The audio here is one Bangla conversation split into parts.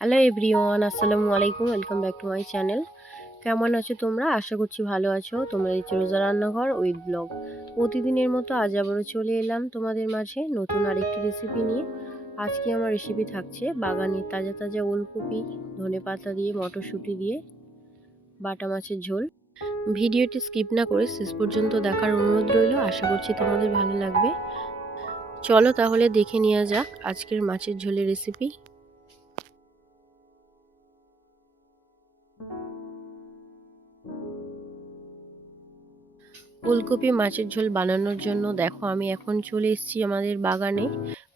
হ্যালো এভরিওয়ান, আসসালামু আলাইকুম, welcome back to my channel. কেমন আছো তোমরা? আশা করছি ভালো আছো। তোমরা এই রোজা রান্নাঘর উইথ ব্লগ। প্রতিদিনের মতো আজ আবারও চলে এলাম তোমাদের মাঝে নতুন আরেকটি রেসিপি নিয়ে। আজকে আমার রেসিপি থাকছে বাগানের তাজা তাজা ওলকপি, ধনে পাতা দিয়ে, মটরশুঁটি দিয়ে, বাটা মাছের ঝোল। ভিডিওটি স্কিপ না করে শেষ পর্যন্ত দেখার অনুরোধ রইল, আশা করছি তোমাদের ভালো লাগবে। চলো তাহলে দেখে নেওয়া যাক আজকের মাছের ঝোলের রেসিপি ফুলকপি মাছের ঝোল বানানোর জন্য দেখো আমি এখন চলে এসেছি আমাদের বাগানে।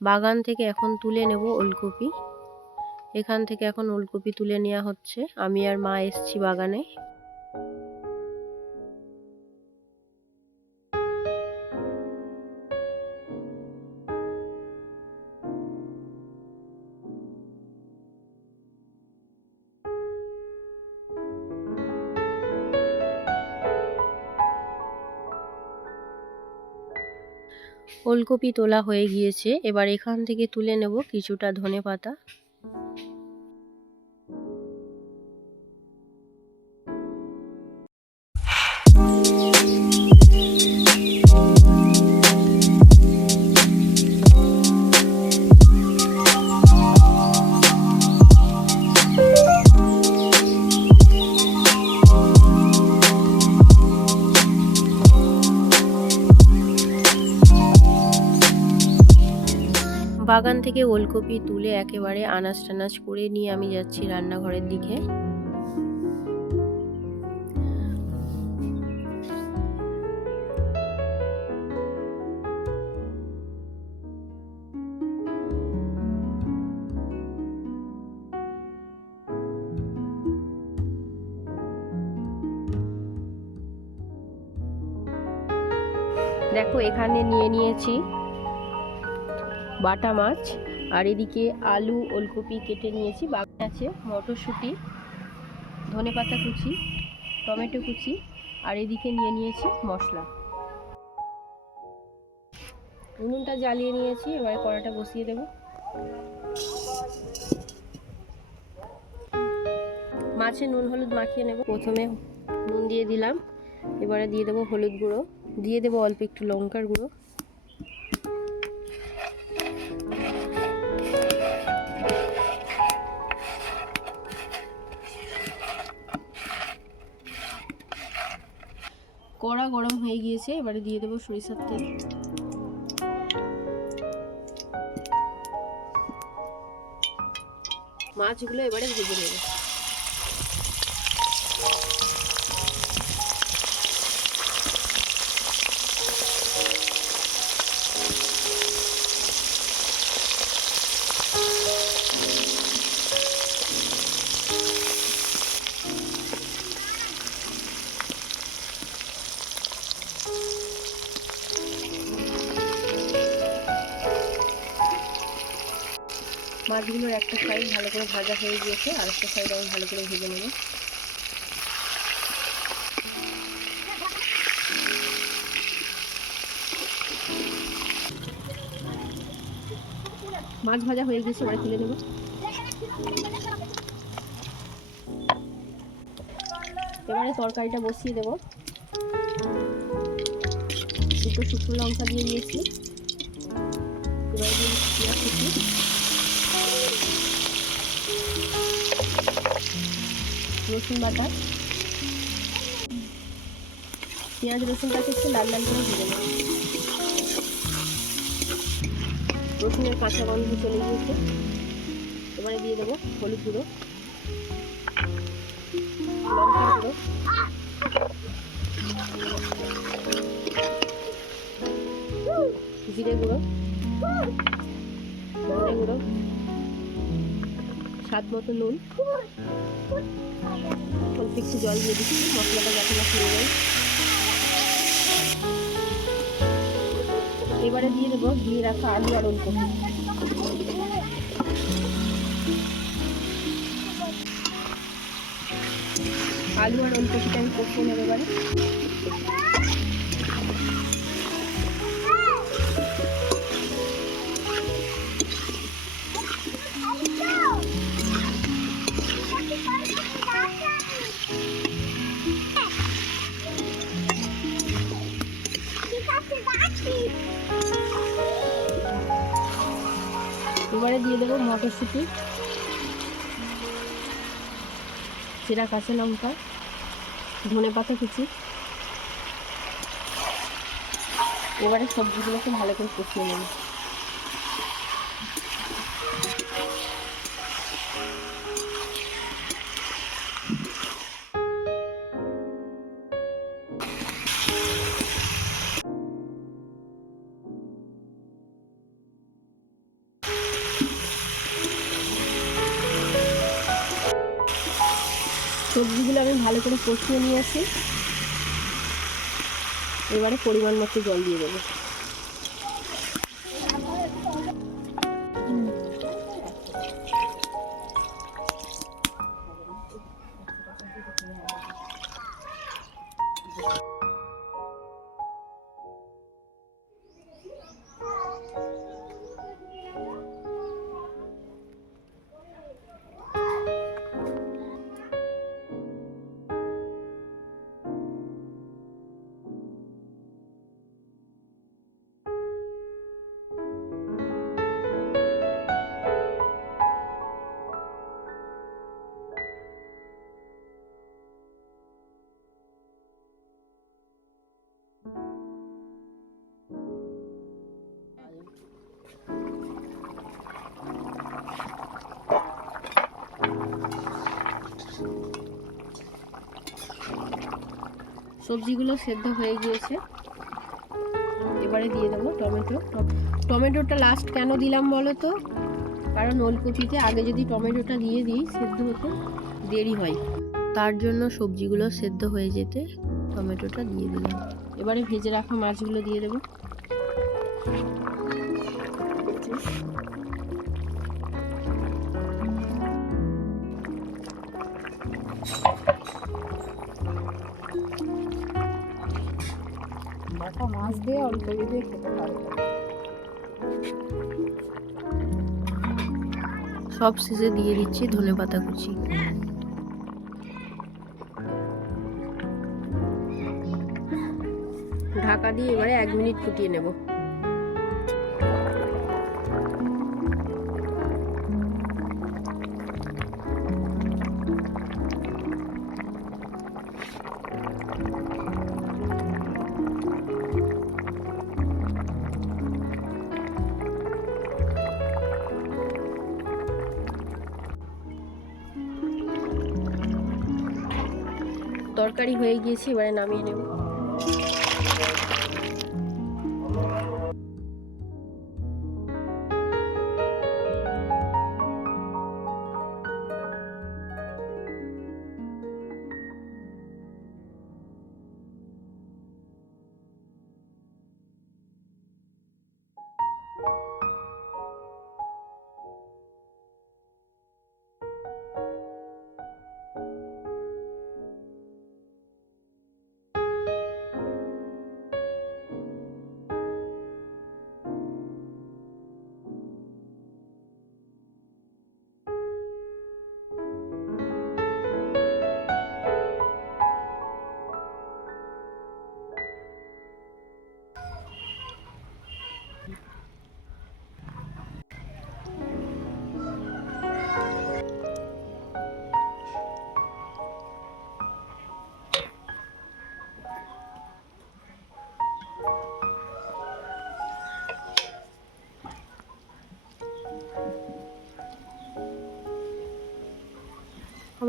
বাগান থেকে এখন তুলে নেব ওলকপি। এখান থেকে এখন ওলকপি তুলে নেওয়া হচ্ছে। আমি আর মা এসছি বাগানে। ওলকপি তোলা হয়ে গিয়েছে এবার এখান থেকে তুলে নেব কিছুটা ধনে পাতা বাগান থেকে ওলকপি তুলে একেবারে আনাজ টানাজ করে নিয়ে আমি যাচ্ছি রান্নাঘরের দিকে। দেখো, এখানে নিয়ে নিয়েছি বাটা মাছ আর এদিকে আলু, ওলকপি কেটে নিয়েছি। বাকি আছে মটরশুঁটি, ধনে পাতা কুচি, টমেটো কুচি আর এদিকে নিয়ে নিয়েছি মশলা। উনুনটা জ্বালিয়ে নিয়েছি, এবারে কড়াটা বসিয়ে দেব। মাছে নুন, হলুদ মাখিয়ে নেব। প্রথমে নুন দিয়ে দিলাম। এবারে দিয়ে দেবো হলুদ গুঁড়ো। দিয়ে দেবো অল্প একটু লঙ্কার গুঁড়ো। হয়ে গিয়েছে এবারে দিয়ে দেবো সরিষার তেল। মাছগুলো এবারে ভেজে নেব। মাছগুলোর একটা সাইড ভালো করে ভাজা হয়ে গিয়েছে, আর একটা সাইড আমি ভালো করে ভেজে নেব। মাছ ভাজা হয়ে গেছে এবারে তুলে নেব। এবারে তরকারিটা বসিয়ে দেব। দুটো শুকনো লঙ্কা দিয়ে দিয়েছি। রসুন বাটা। পেঁয়াজ রসুনটাকে একটু লাল লাল করে ভেজে নেব। রসুনের কাঁচা গন্ধ চলে গিয়েছে। এবারে দিয়ে দেবো হলুদ গুঁড়ো। গুঁড়ো জিরে গুঁড়ো। ধনে গুঁড়ো। স্বাদ মতো নুন। একটু জল দিয়ে দিচ্ছি, মশলাটা যাতে না ফুলে যায়। এবারে দিয়ে দেবো দিয়ে রাখা আলু আর অল্প আলু আর ওলকপিটা আমি কষিয়ে নেব এবারে। এবারে দিয়ে দেবো মটরশুঁটি। চিরা কাঁচা লঙ্কা, ধনে পাতা কুচি। এবারে সবজিগুলোকে ভালো করে কষিয়ে নেব। সবজিগুলো আমি ভালো করে কষিয়ে আসি এবারে পরিমাণ মতো জল দিয়ে দেবো। সবজিগুলো সেদ্ধ হয়ে গিয়েছে। এবারে দিয়ে দেবো টমেটো। টমেটোটা লাস্ট কেন দিলাম বলো তো? কারণ ওলকপিতে আগে যদি টমেটোটা দিয়ে দিই, সেদ্ধ হতে দেরি হয়। তার জন্য সবজিগুলো সেদ্ধ হয়ে যেতে টমেটোটা দিয়ে দিলাম। এবারে ভেজে রাখা মাছগুলো দিয়ে দেবো। মাছ দিয়ে অল্প দিয়ে খেতে পারবে। সব শেষে দিয়ে দিচ্ছি ধনে পাতা কুচি। ঢাকা দিয়ে এবারে এক মিনিট ফুটিয়ে নেব। তরকারি হয়ে গিয়েছে এবারে নামিয়ে নেব।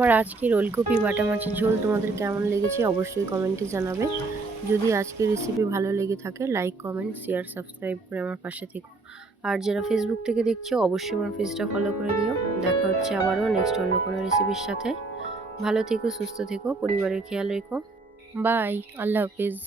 আমার আজকের রোলকপি বাটা মাছের ঝোল তোমাদের কেমন লেগেছে অবশ্যই কমেন্টে জানাবে। যদি আজকের রেসিপি ভালো লেগে থাকে লাইক কমেন্ট শেয়ার সাবস্ক্রাইব করে আমার পাশে থেকো। আর যারা ফেসবুক থেকে দেখছ, অবশ্যই আমার পেজটা ফলো করে দিও। দেখা হচ্ছে আবারও নেক্সট অন্য কোনো রেসিপির সাথে। ভালো থেকো, সুস্থ থেকো, পরিবারের খেয়াল রেখো। বাই আল্লাহ হাফিজ।